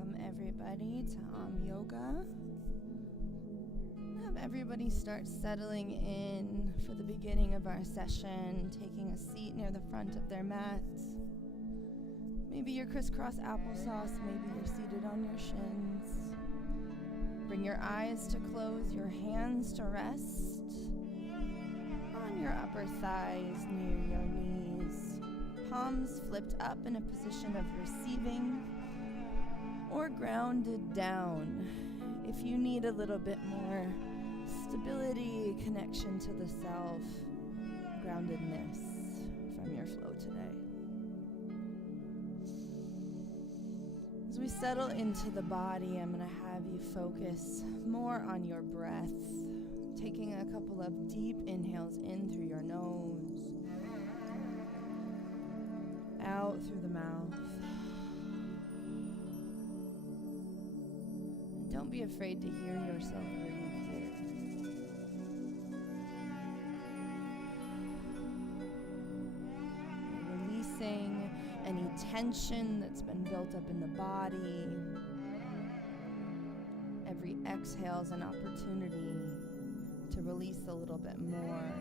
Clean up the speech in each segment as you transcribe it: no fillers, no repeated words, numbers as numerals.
Welcome everybody to Yoga. Have everybody start settling in for the beginning of our session, taking a seat near the front of their mat. Maybe you're crisscross applesauce, maybe you're seated on your shins. Bring your eyes to close, your hands to rest on your upper thighs near your knees. Palms flipped up in a position of receiving or grounded down. If you need a little bit more stability, connection to the self, groundedness from your flow today. As we settle into the body, I'm going to have you focus more on your breath, taking a couple of deep inhales in through your nose, out through the mouth. And don't be afraid to hear yourself breathe here. Releasing any tension that's been built up in the body. Every exhale is an opportunity to release a little bit more.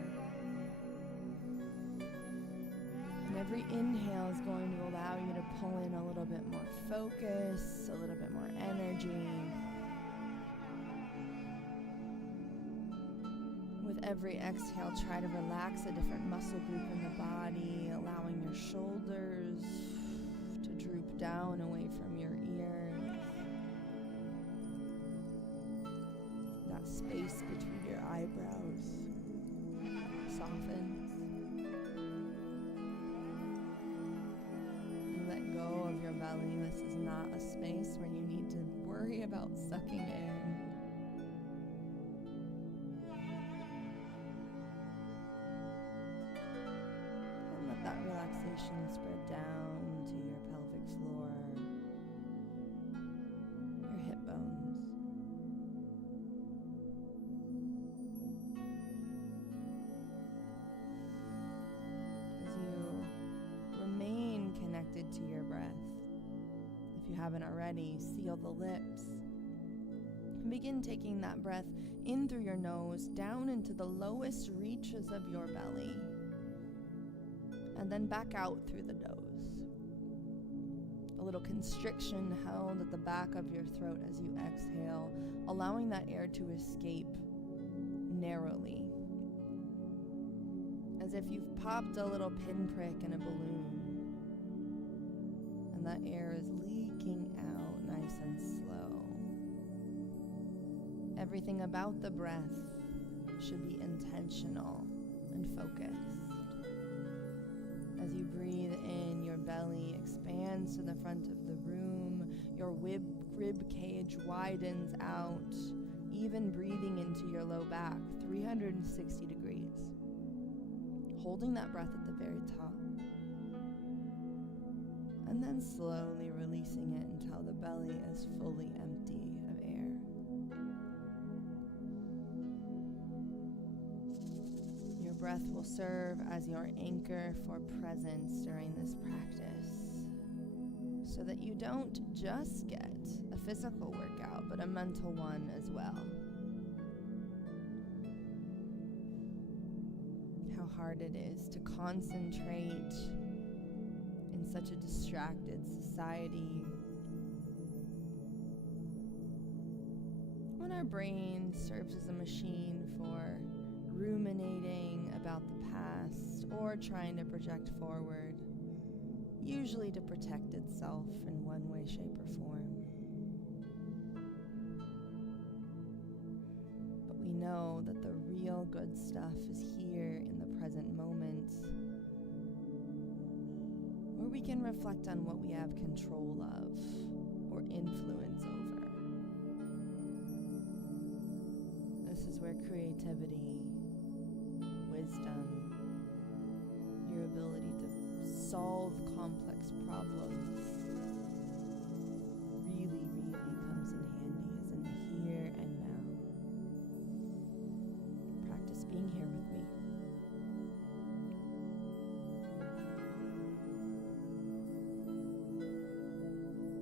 And every inhale is going to allow you to pull in a little bit more focus, a little bit more energy. With every exhale, try to relax a different muscle group in the body, allowing your shoulders to droop down away from your ears. That space between your eyebrows softens. You let go of your belly. This is not a space where you need to worry about sucking in. That relaxation spread down to your pelvic floor, your hip bones. As you remain connected to your breath, if you haven't already, seal the lips. And begin taking that breath in through your nose, down into the lowest reaches of your belly. And then back out through the nose. A little constriction held at the back of your throat as you exhale, allowing that air to escape narrowly. As if you've popped a little pinprick in a balloon. And that air is leaking out nice and slow. Everything about the breath should be intentional and focused. As you breathe in, your belly expands to the front of the room. Your rib cage widens out, even breathing into your low back, 360 degrees. Holding that breath at the very top. And then slowly releasing it until the belly is fully empty of air. Your breath will serve as your anchor for presence during this practice, so that you don't just get a physical workout, but a mental one as well. How hard it is to concentrate in such a distracted society, when our brain serves as a machine for ruminating about the past or trying to project forward, usually to protect itself in one way, shape, or form. But we know that the real good stuff is here in the present moment, where we can reflect on what we have control of or influence over. This is where creativity, wisdom, your ability to solve complex problems really comes in handy, is in the here and now. Practice being here with me.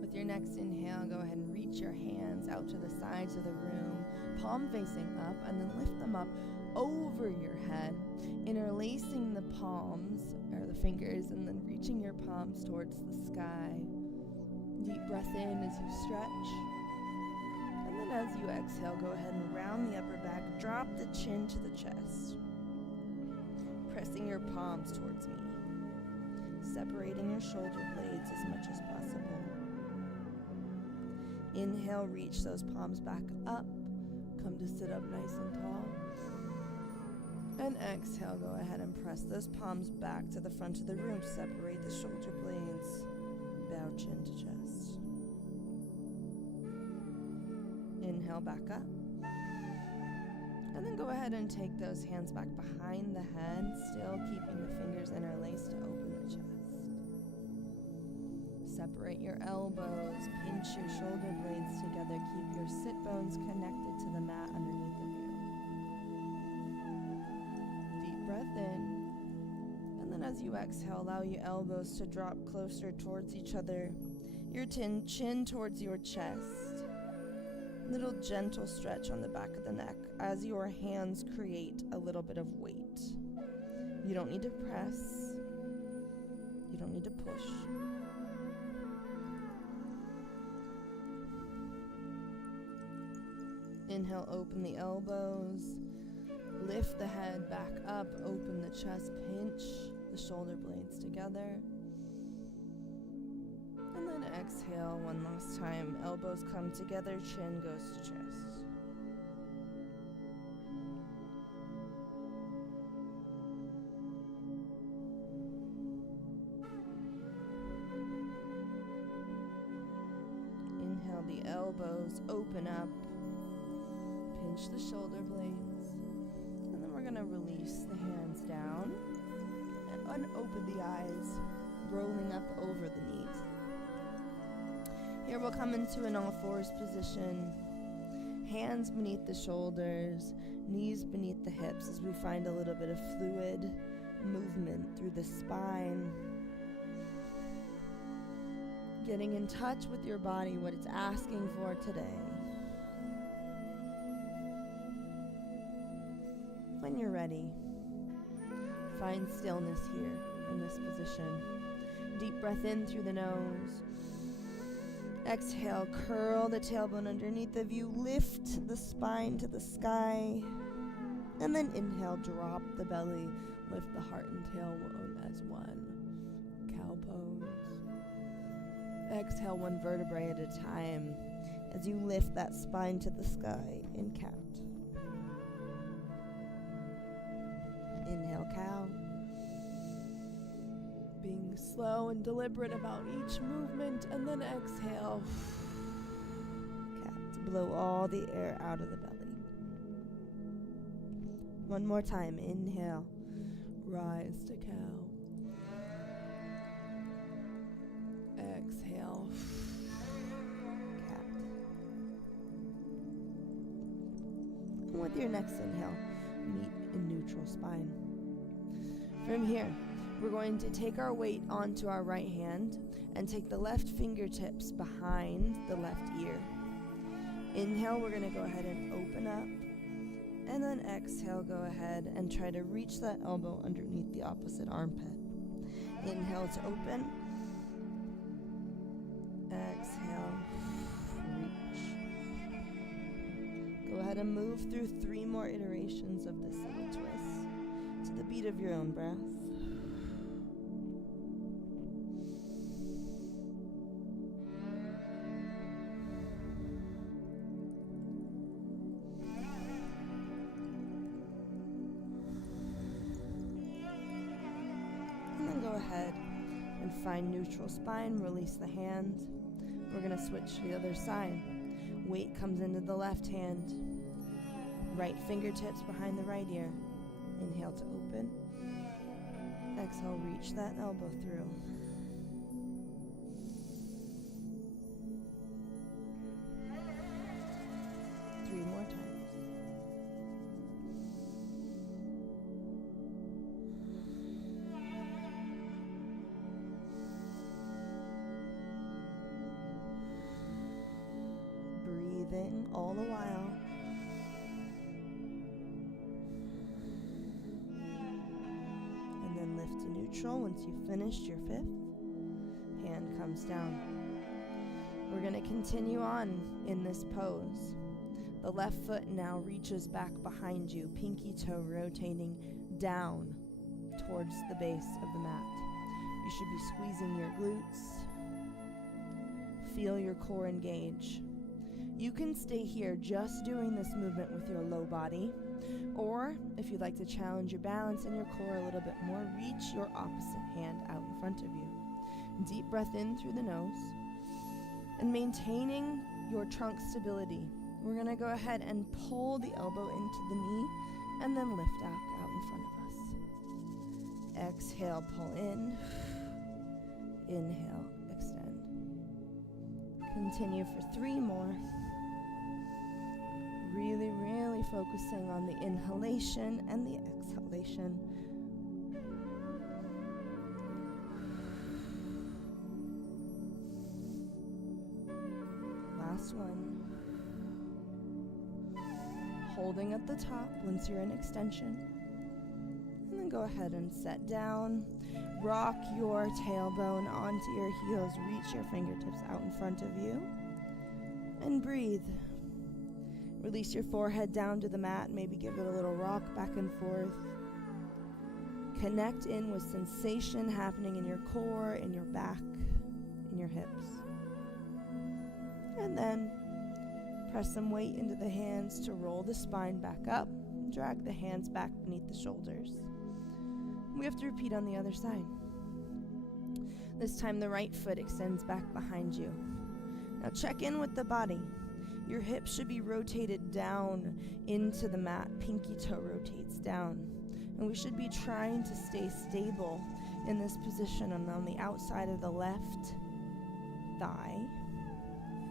With your next inhale, go ahead and reach your hands out to the sides of the room, palm facing up, and then lift them up over your head, interlacing the palms, or the fingers, and then reaching your palms towards the sky. Deep breath in as you stretch. And then as you exhale, go ahead and round the upper back, drop the chin to the chest, pressing your palms towards me, separating your shoulder blades as much as possible. Inhale, reach those palms back up, come to sit up nice and tall. And exhale, go ahead and press those palms back to the front of the room, separate the shoulder blades, bow chin to chest. Inhale, back up. And then go ahead and take those hands back behind the head, still keeping the fingers interlaced to open the chest. Separate your elbows, pinch your shoulder blades together, keep your sit bones connected to the mat underneath of you. Deep breath in. And then as you exhale, allow your elbows to drop closer towards each other, your chin towards your chest. Little gentle stretch on the back of the neck as your hands create a little bit of weight. You don't need to press. You don't need to push. Inhale, open the elbows. Lift the head back up, open the chest, pinch the shoulder blades together. And then exhale one last time. Elbows come together, chin goes to chest. Inhale, the elbows open up, pinch the shoulder blades, and then we're going to release the hands down and unopen the eyes, rolling up over the knees. Here we'll come into an all fours position, hands beneath the shoulders, knees beneath the hips as we find a little bit of fluid movement through the spine. Getting in touch with your body, what it's asking for today. When you're ready, find stillness here in this position. Deep breath in through the nose. Exhale, curl the tailbone underneath of you, lift the spine to the sky, and then inhale, drop the belly, lift the heart and tailbone as one. Cow pose. Exhale, one vertebrae at a time as you lift that spine to the sky in cat. Inhale, cow. Being slow and deliberate about each movement, and then exhale, cat, to blow all the air out of the belly. One more time, inhale, rise to cow. Exhale, cat. And with your next inhale, meet in neutral spine. From here, we're going to take our weight onto our right hand and take the left fingertips behind the left ear. Inhale, we're going to go ahead and open up. And then exhale, go ahead and try to reach that elbow underneath the opposite armpit. Inhale to open. Exhale, reach. Go ahead and move through 3 more iterations of this little twist to the beat of your own breath. Go ahead and find neutral spine, release the hand. We're going to switch to the other side. Weight comes into the left hand. Right fingertips behind the right ear. Inhale to open. Exhale, reach that elbow through. Three more times. all the while. And then lift to neutral. Once you've finished your fifth, hand comes down. We're going to continue on in this pose. The left foot now reaches back behind you, pinky toe rotating down towards the base of the mat. You should be squeezing your glutes. Feel your core engage. You can stay here just doing this movement with your low body, or if you'd like to challenge your balance and your core a little bit more, reach your opposite hand out in front of you. Deep breath in through the nose, and maintaining your trunk stability, we're going to go ahead and pull the elbow into the knee and then lift out in front of us. Exhale, pull in. Inhale, extend. Continue for 3 more. Really, really focusing on the inhalation and the exhalation. Last one. Holding at the top once you're in extension. And then go ahead and set down. Rock your tailbone onto your heels. Reach your fingertips out in front of you. And breathe. Release your forehead down to the mat. Maybe give it a little rock back and forth. Connect in with sensation happening in your core, in your back, in your hips. And then press some weight into the hands to roll the spine back up. Drag the hands back beneath the shoulders. We have to repeat on the other side. This time the right foot extends back behind you. Now check in with the body. Your hips should be rotated down into the mat. Pinky toe rotates down. And we should be trying to stay stable in this position and on the outside of the left thigh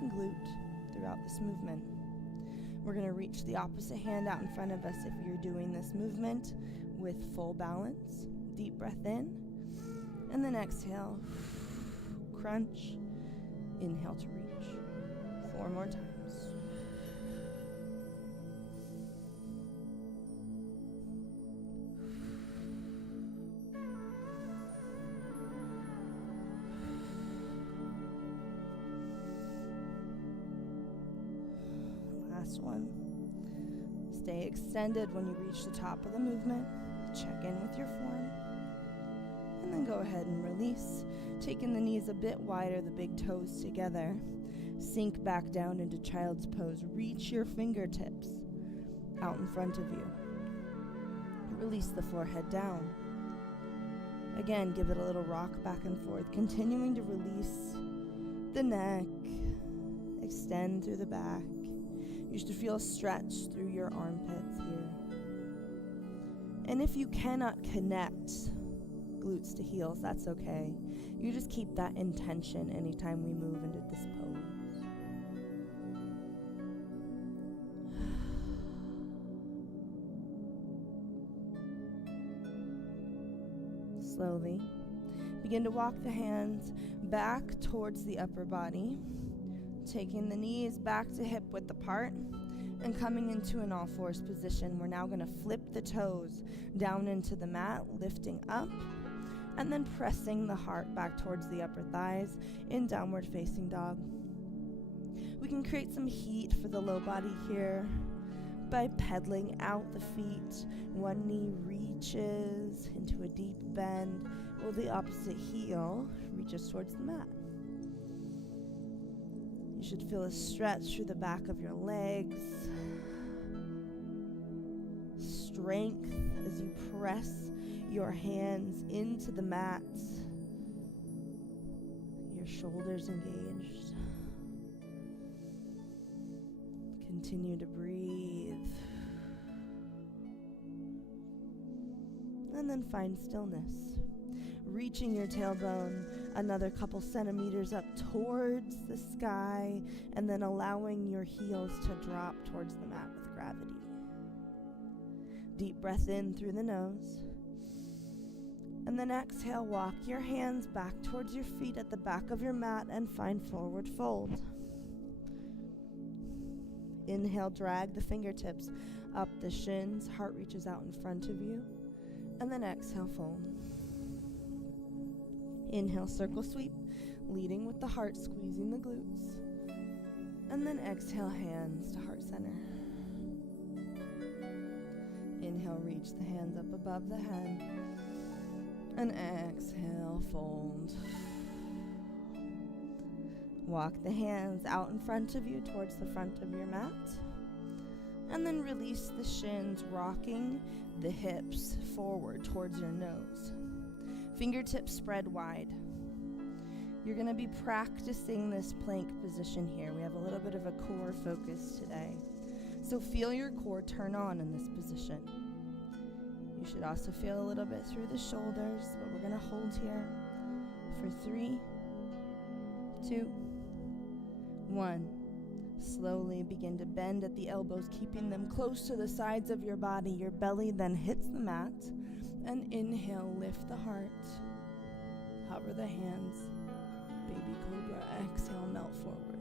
and glute throughout this movement. We're going to reach the opposite hand out in front of us if you're doing this movement with full balance. Deep breath in, and then exhale. Crunch. Inhale to reach. 4 more times. Last one. Stay extended when you reach the top of the movement. Check in with your form. And then go ahead and release. Taking the knees a bit wider, the big toes together. Sink back down into child's pose. Reach your fingertips out in front of you. Release the forehead down. Again, give it a little rock back and forth. Continuing to release the neck. Extend through the back. You should feel a stretch through your armpits here. And if you cannot connect glutes to heels, that's okay. You just keep that intention anytime we move into this pose. Slowly begin to walk the hands back towards the upper body, taking the knees back to hip width apart and coming into an all fours position. We're now going to flip the toes down into the mat, lifting up, and then pressing the heart back towards the upper thighs in downward facing dog. We can create some heat for the low body here by pedaling out the feet. One knee reaches into a deep bend while the opposite heel reaches towards the mat. You should feel a stretch through the back of your legs. Strength as you press your hands into the mat. Your shoulders engaged. Continue to breathe. And then find stillness. Reaching your tailbone another couple centimeters up towards the sky, and then allowing your heels to drop towards the mat with gravity. Deep breath in through the nose. And then exhale, walk your hands back towards your feet at the back of your mat and find forward fold. Inhale, drag the fingertips up the shins. Heart reaches out in front of you. And then exhale, fold. Inhale, circle sweep, leading with the heart, squeezing the glutes. And then exhale, hands to heart center. Inhale, reach the hands up above the head. And exhale, fold. Walk the hands out in front of you towards the front of your mat. And then release the shins, rocking the hips forward towards your nose. Fingertips spread wide. You're going to be practicing this plank position here. We have a little bit of a core focus today. So feel your core turn on in this position. You should also feel a little bit through the shoulders, but we're going to hold here for 3, 2, 1. Slowly begin to bend at the elbows, keeping them close to the sides of your body. Your belly then hits the mat. And inhale, lift the heart. Hover the hands. Baby cobra. Exhale, melt forward.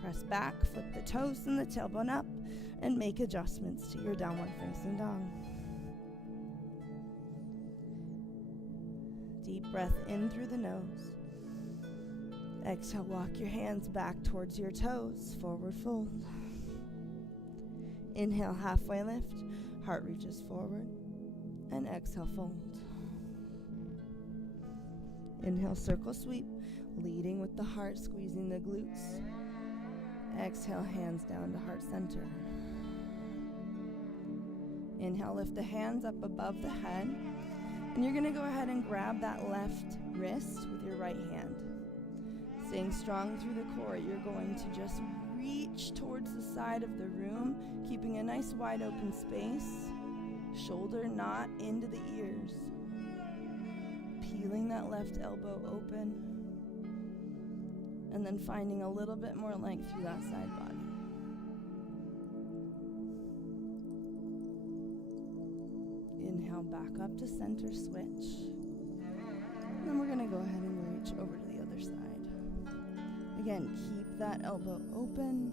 Press back, flip the toes and the tailbone up, and make adjustments to your downward facing dog. Deep breath in through the nose. Exhale, walk your hands back towards your toes, forward fold. Inhale, halfway lift, heart reaches forward, and exhale, fold. Inhale, circle sweep, leading with the heart, squeezing the glutes. Exhale, hands down to heart center. Inhale, lift the hands up above the head, and you're going to go ahead and grab that left wrist with your right hand. Staying strong through the core, you're going to just reach towards the side of the room, keeping a nice wide open space, shoulder not into the ears. Peeling that left elbow open, and then finding a little bit more length through that side body. Inhale, back up to center, switch. And then we're going to go ahead and reach over to the other side. Again, keep that elbow open.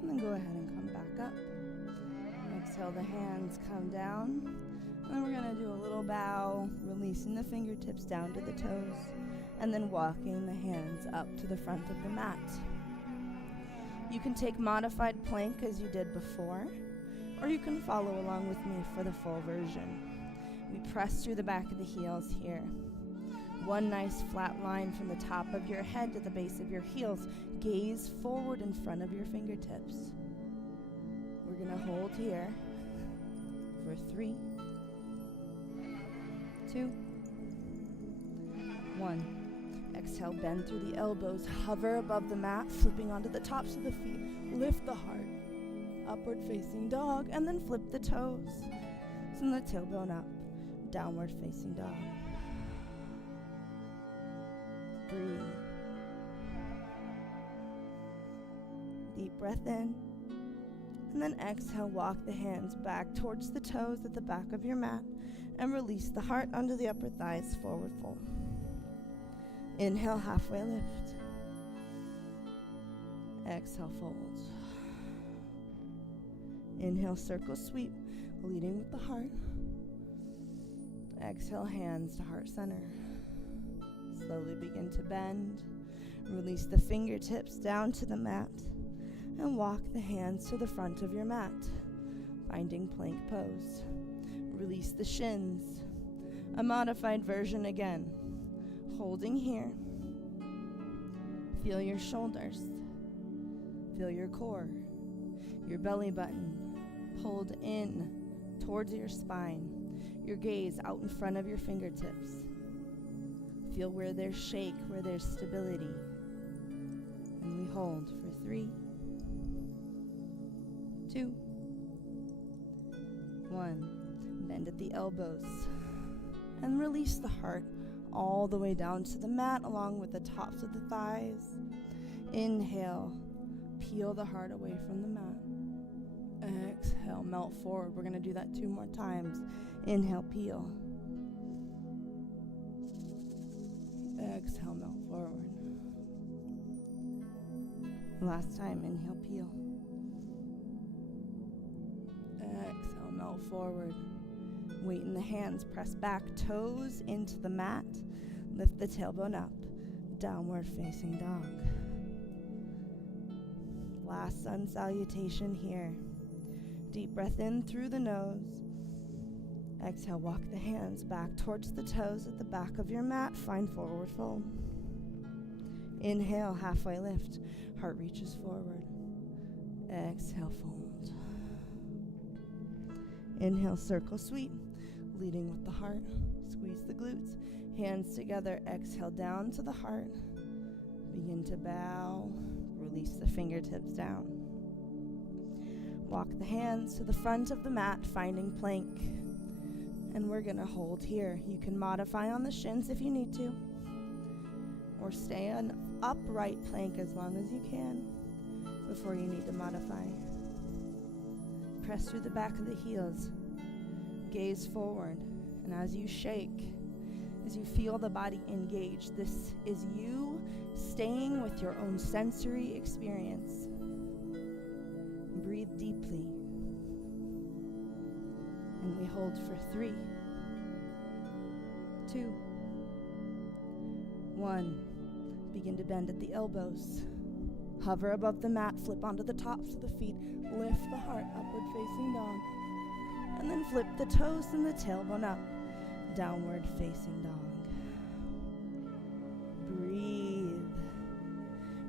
And then go ahead and come back up. Exhale, the hands come down. And then we're going to do a little bow, releasing the fingertips down to the toes, and then walking the hands up to the front of the mat. You can take modified plank as you did before, or you can follow along with me for the full version. We press through the back of the heels here. One nice flat line from the top of your head to the base of your heels. Gaze forward in front of your fingertips. We're going to hold here for 3, 2, 1. Exhale, bend through the elbows, hover above the mat, flipping onto the tops of the feet. Lift the heart, upward facing dog, and then flip the toes. Send the tailbone up, downward facing dog. Breathe. Deep breath in, and then exhale, walk the hands back towards the toes at the back of your mat, and release the heart under the upper thighs, forward fold. Inhale, halfway lift. Exhale, fold. Inhale, circle sweep, leading with the heart. Exhale, hands to heart center. Slowly begin to bend. Release the fingertips down to the mat, and walk the hands to the front of your mat, finding plank pose. Release the shins. A modified version again. Holding here. Feel your shoulders. Feel your core. Your belly button pulled in towards your spine. Your gaze out in front of your fingertips. Feel where there's shake, where there's stability. And we hold for 3, 2, 1. Bend at the elbows. And release the heart all the way down to the mat along with the tops of the thighs. Inhale, peel the heart away from the mat. Exhale, melt forward. We're going to do that 2 more times. Inhale, peel. Exhale, melt forward. Last time, inhale, peel. Exhale, melt forward. Weight in the hands, press back, toes into the mat. Lift the tailbone up, downward facing dog. Last sun salutation here. Deep breath in through the nose. Exhale, walk the hands back towards the toes at the back of your mat. Find forward fold. Inhale, halfway lift. Heart reaches forward. Exhale, fold. Inhale, circle sweep. Leading with the heart. Squeeze the glutes. Hands together. Exhale, down to the heart. Begin to bow. Release the fingertips down. Walk the hands to the front of the mat, finding plank. And we're going to hold here. You can modify on the shins if you need to. Or stay an upright plank as long as you can before you need to modify. Press through the back of the heels. Gaze forward. And as you shake, as you feel the body engage, this is you staying with your own sensory experience. Breathe deeply. And we hold for 3, 2, 1. Begin to bend at the elbows. Hover above the mat, flip onto the tops of the feet. Lift the heart, upward facing dog. And then flip the toes and the tailbone up, downward facing dog. Breathe.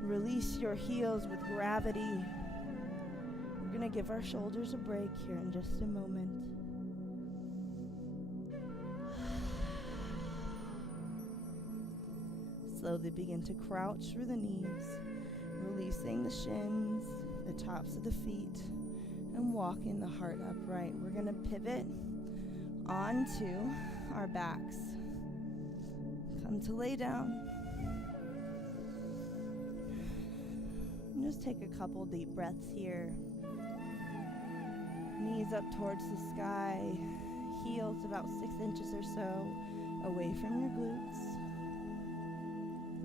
Release your heels with gravity. We're going to give our shoulders a break here in just a moment. Slowly begin to crouch through the knees, releasing the shins, the tops of the feet, and walking the heart upright. We're going to pivot onto our backs. Come to lay down. And just take a couple deep breaths here. Knees up towards the sky, heels about 6 inches or so away from your glutes.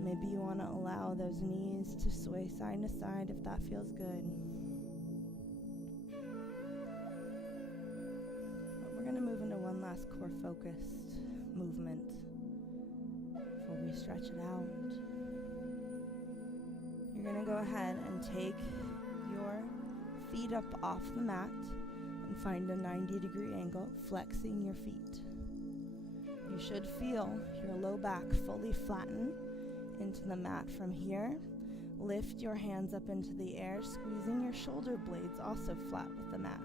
Maybe you want to allow those knees to sway side to side if that feels good. But we're going to move into one last core focused movement before we stretch it out. You're going to go ahead and take your feet up off the mat and find a 90-degree angle, flexing your feet. You should feel your low back fully flatten into the mat from here. Lift your hands up into the air, squeezing your shoulder blades also flat with the mat.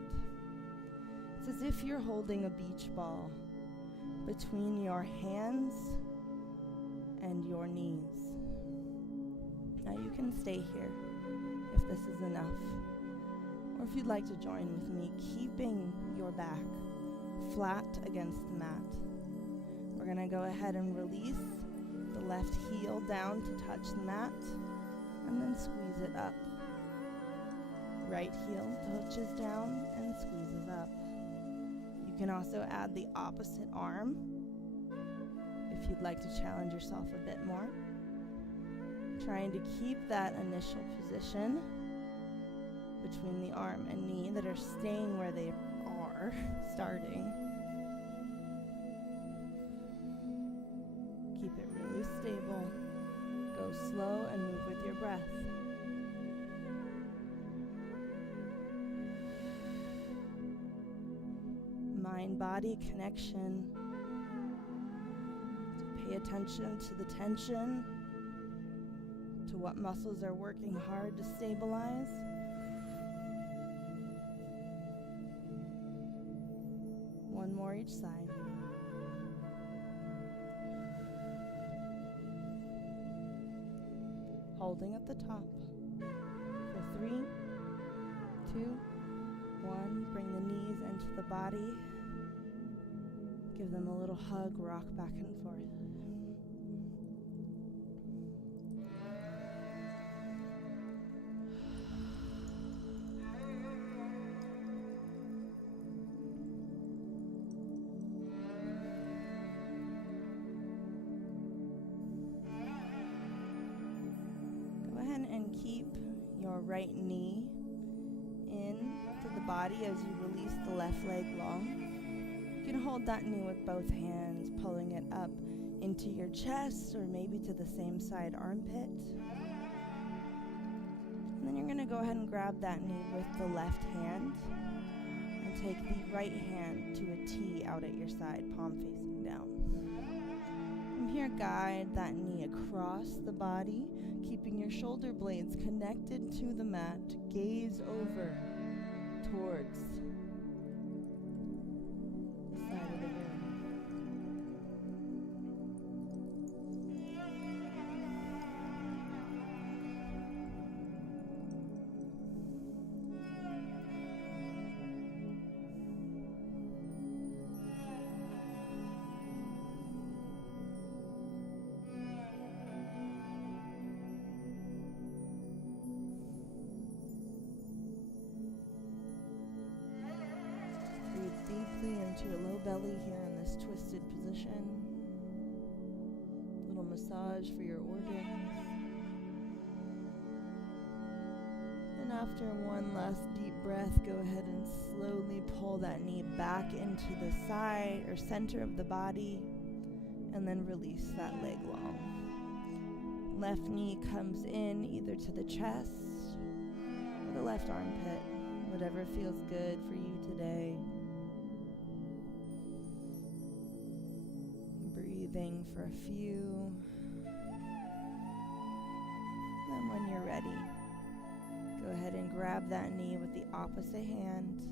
It's as if you're holding a beach ball between your hands and your knees. Now you can stay here if this is enough. Or if you'd like to join with me, keeping your back flat against the mat. We're going to go ahead and release the left heel down to touch the mat, and then squeeze it up. Right heel touches down and squeezes up. You can also add the opposite arm if you'd like to challenge yourself a bit more. Trying to keep that initial position between the arm and knee that are staying where they are starting. Keep it really stable. Go slow and move with your breath. Mind-body connection. Pay attention to the tension, to what muscles are working hard to stabilize. One more each side. Holding at the top. For 3, 2, 1. Bring the knees into the body. Give them a little hug, rock back and forth. and keep your right knee in to the body as you release the left leg long. You can hold that knee with both hands, pulling it up into your chest or maybe to the same side armpit. And then you're going to go ahead and grab that knee with the left hand and take the right hand to a T out at your side, palm facing down. From here, guide that knee across the body, keeping your shoulder blades connected to the mat. Gaze over towards the side of the room. Deeply into your low belly here in this twisted position. Little massage for your organs. And after one last deep breath, go ahead and slowly pull that knee back into the side or center of the body, and then release that leg long. Left knee comes in either to the chest or the left armpit, whatever feels good for you today. Breathing for a few. Then when you're ready, go ahead and grab that knee with the opposite hand.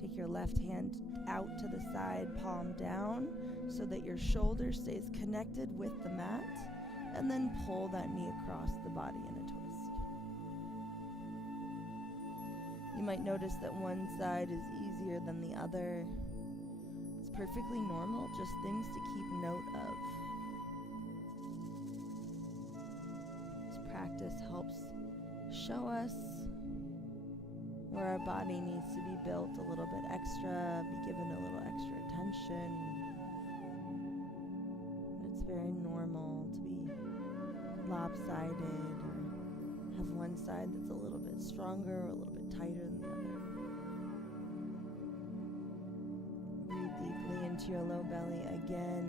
Take your left hand out to the side, palm down, so that your shoulder stays connected with the mat, and then pull that knee across the body in a twist. You might notice that one side is easier than the other. Perfectly normal, just things to keep note of. This practice helps show us where our body needs to be built a little bit extra, be given a little extra attention. It's very normal to be lopsided or have one side that's a little bit stronger or a little bit tighter than the other. Deeply into your low belly again.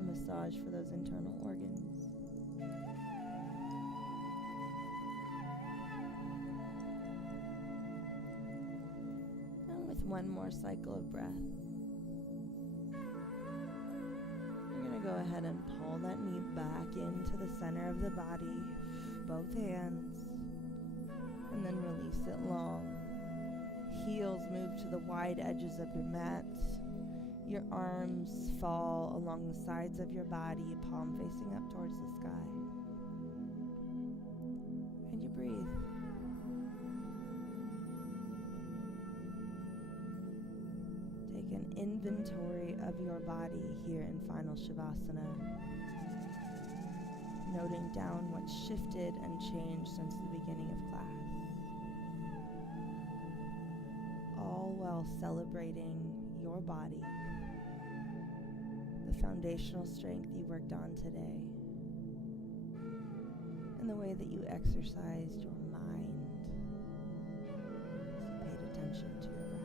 A massage for those internal organs. And with one more cycle of breath, you're going to go ahead and pull that knee back into the center of the body, both hands, and then release it long. Heels move to the wide edges of your mat. Your arms fall along the sides of your body, palm facing up towards the sky. And you breathe. Take an inventory of your body here in Final Shavasana, noting down what's shifted and changed since the beginning of class. All while celebrating your body, the foundational strength you worked on today, and the way that you exercised your mind. So paid attention to your breath.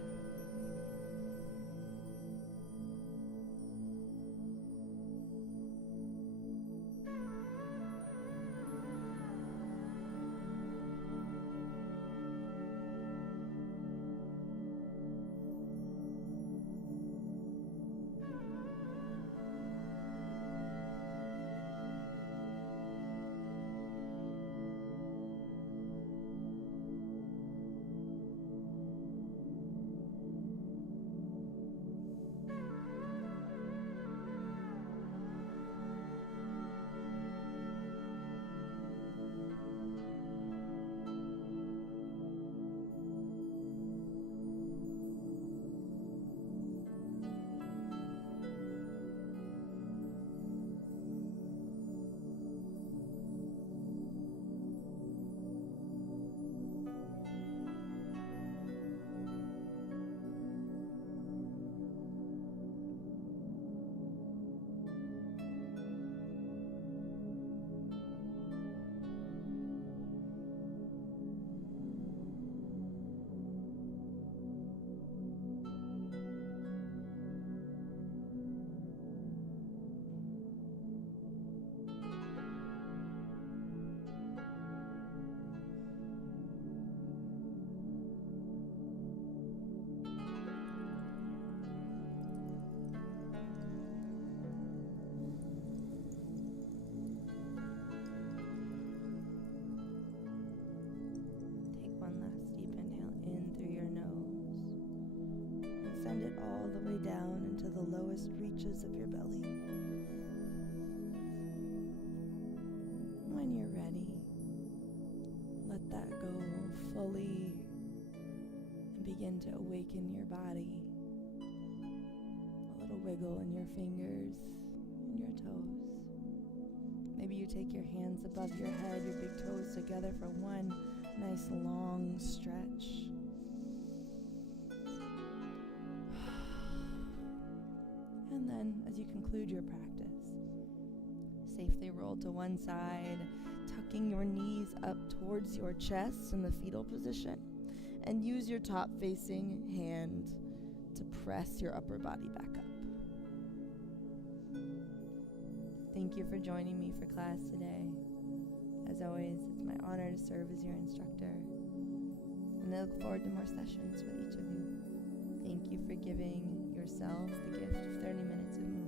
lowest reaches of your belly. When you're ready, let that go fully and begin to awaken your body. A little wiggle in your fingers and your toes. Maybe you take your hands above your head, your big toes together for one nice long stretch. And then, as you conclude your practice, safely roll to one side, tucking your knees up towards your chest in the fetal position, and use your top-facing hand to press your upper body back up. Thank you for joining me for class today. As always, it's my honor to serve as your instructor, and I look forward to more sessions with each of you. Thank you for giving yourselves the gift of 30 minutes of movement.